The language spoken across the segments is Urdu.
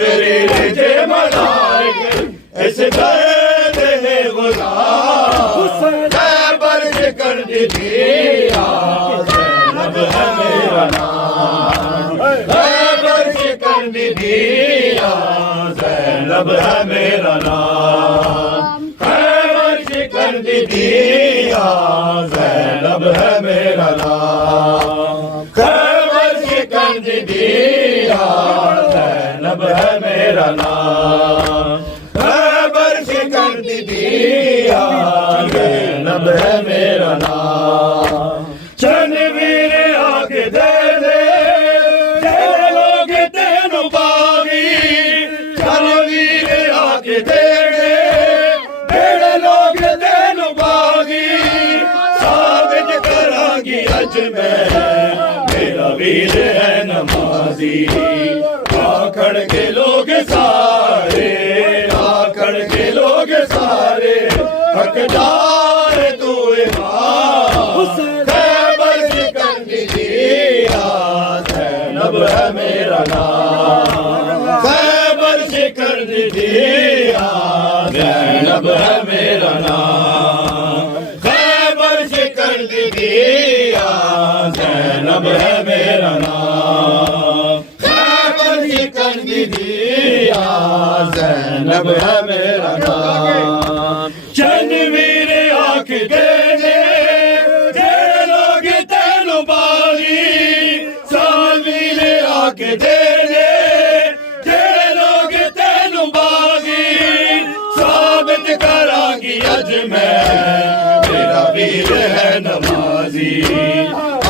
جبریل جے ملائک ایسے دیا زینب ہے میرا نام خیبر شکن دیا زینب ہے میرا نام خیبر شکن دیا زینب ہے میرا نام خیبر شکن دیا زینب ہے میرا نام خیبر شکن دیا زینب ہے میرا نام چند ویر آگے دے دے تیرے لوگ تینوں باغی چند ویر آگے دے دے تیرے لوگ تینوں باغی ثابت کراں گی اج میں میرا ویر ہے نمازی آکڑ کے لوگ سارے آکڑ کے لوگ سارے حقدار تو امام خیبر شکن دیا زینب ہے میرا نام خیبر شکن دیا زینب ہے میرا نام خیبر شکن دیا زینب ہے میرا نام خیبر شکن دیا زینب ہے میرا نام چند ویر آنکھ دے دے تیرے لوگ تینوں باغی سال ویر آنکھ دے دے تیرے لوگ تینوں باغی ثابت کراں گی اج میں میرا ویر ہے نمازی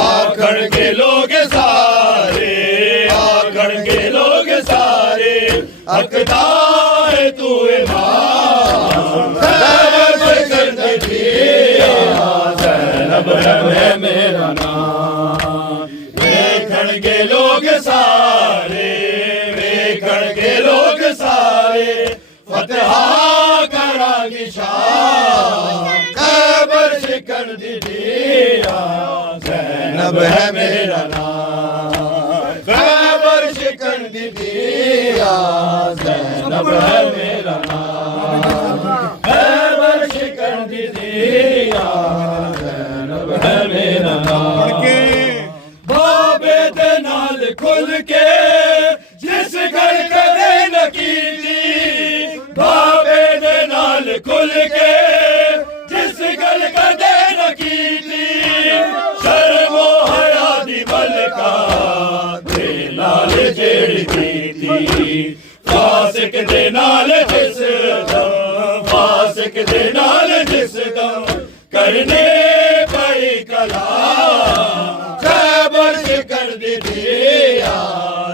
آکڑ کے لوگ سارے آکڑ کے لوگ سارے حقدار تو امام خیبر شکن دیا زینب ہے میرا نام ویکھن کے لوگ سارے ویکھن کے لوگ سارے فتح کراں گی شام خیبر شکن دیا زینب ہے میرا نام خیبر شکن دیا زینب ہے میرا نام خیبر شکن دیا زینب ہے میرا نام بابے دے نال کھل کے جس گھر کدے نہ کیتی بابے دے نال کھل کے جس گھر کدے نہ کیتی شرم و حیا دی ملکہ دے نال جیڑی کیتی فاسق دے نال جس دم فاسق دے نال جس دم کرنے پڑی کلام خیبر شکن دیا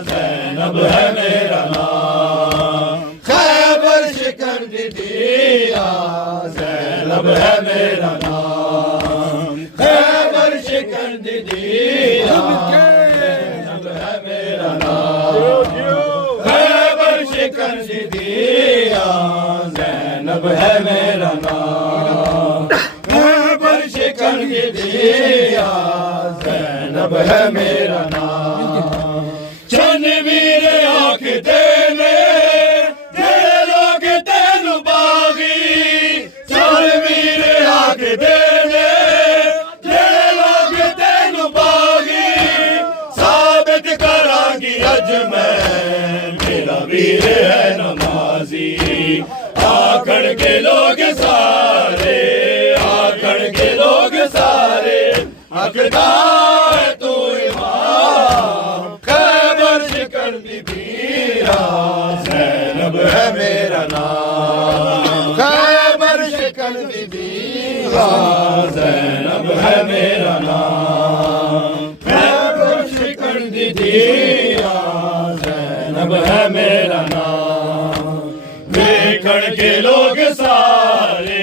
زینب ہے میرا نام خیبر شکن دیا زینب ہے میرا نام خیبر شکن دیا زینب ہے میرا نام خیبر شکن دیا زینب ہے میرا نام خیبر شکن دیا زینب ہے میرا نام چند ویر آنکھ دے لے تیرے لوگ تینوں باغی چند ویر آنکھ دے لے تیرے لوگ تینوں باغی ثابت کراں گی اج میں میرا ویر ہے نمازی آکڑ کے لوگ سارے آکڑ کے لوگ سارے حقدار تو امام خیبر شکن دیا زینب ہے میرا نام خیبر شکن دیا زینب ہے میرا نام خیبر شکن دیا زینب ہے میرا نام ویکھن کے لوگ سارے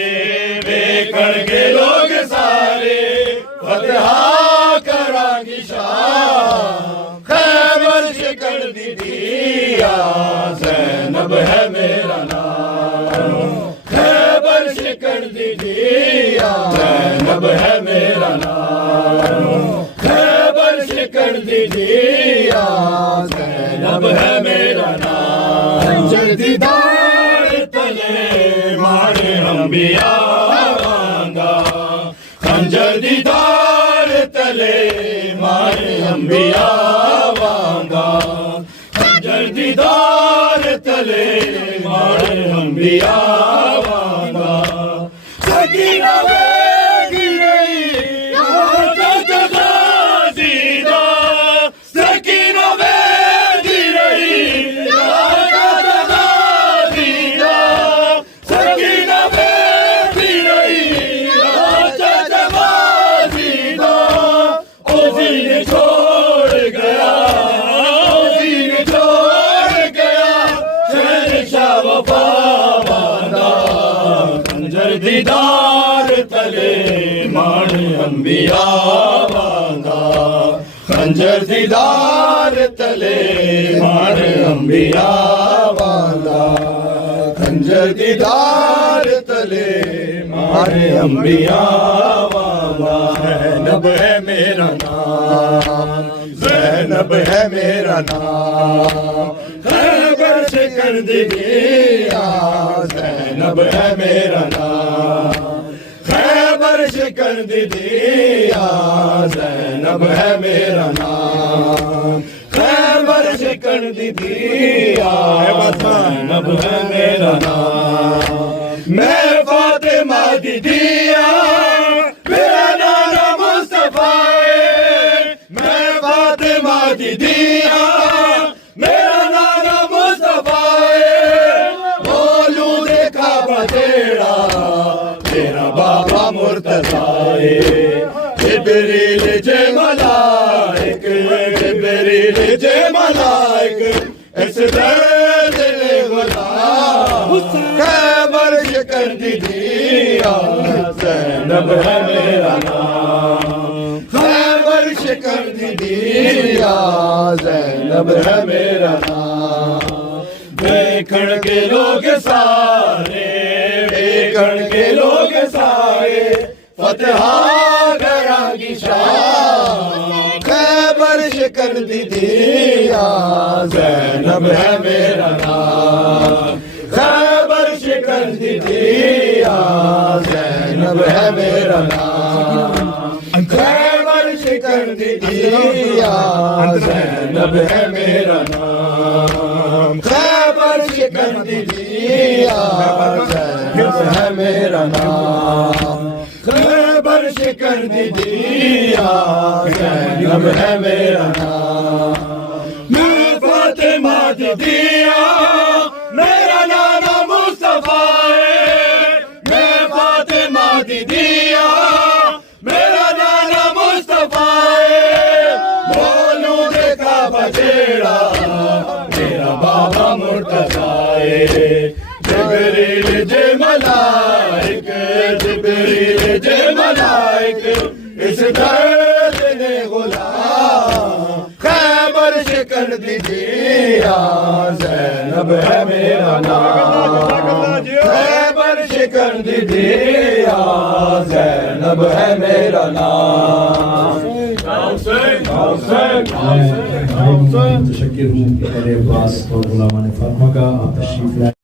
ویکھن کے لوگ سارے فتح کراں گی شام خیبر شکن دیا زینب ہے میرا نام خیبر شکن دیا زینب ہے میرا نام خیبر شکن دیا زینب ہے میرا نام دیدار تلے مارے انبیاء خنجر دیدار تلے مانے انبیاء وانگا خنجر دیدار تلے مانے انبیاء وانگا سکینہ ویگی رہی راجہ غازی دا سکینہ ویگی رہی راجہ غازی دا سکینہ ویگی رہی راجہ غازی دا اوزی نے چھوڑ گیا اوزی نے چھوڑ گیا شہنشاہ وفا وانگا خنجر دیدار تلے مان انبیاء وانگا خنجر دیدار تلے مان انبیاء وانگا خنجر دیدار تلے مان انبیاء وانگا زینب ہے میرا نام زینب ہے میرا نام خیبر سکند دیا زینب ہے میرا نام خیبر سکند دیا زینب ہے میرا نام خیبر سکند دیا زینب ہے میرا نام میں فاطمہ دی دیا میرا نانا مصطفیٰ میں فاطمہ دی دیا میرا نانا مصطفیٰ مولود کعبہ تیرا تیرا بابا مرتضیٰ جبریل جے ملائک جبریل جے ملائک اس درد لے غلام خیبر سکند دیا زینب ہے میرا نام خیبر سکند دیا زینب ہے میرا نام دیکھن کے لوگ سارے دیکھن کے لوگ سارے فتح گیا کی شان خیبر سکند دیا زینب ہے میرا نام خیبر سکند دیا زینب ہے میرا نام خیبر سکند دیا زینب ہے میرا نام خیبر سکند دیا زینب ہے میرا نام خیبر سکند دیا زینب ہے میرا نام میں فاطمہ دی دیا میرا نانا مصطفیٰ میں فاطمہ دی دیا میرا نانا مصطفیٰ مولود کعبہ تیرا میرا بابا مرتضیٰ جبریل جے ملائک جبریل جے ملائک اس درد نے غلام خیبر سکند دیا زینب ہے میرا نام خیبر سکند دیا زینب ہے میرا نام متشکر ہوں پہلے عباس اور غلامان فاطمہ کا آپ تشریف لائے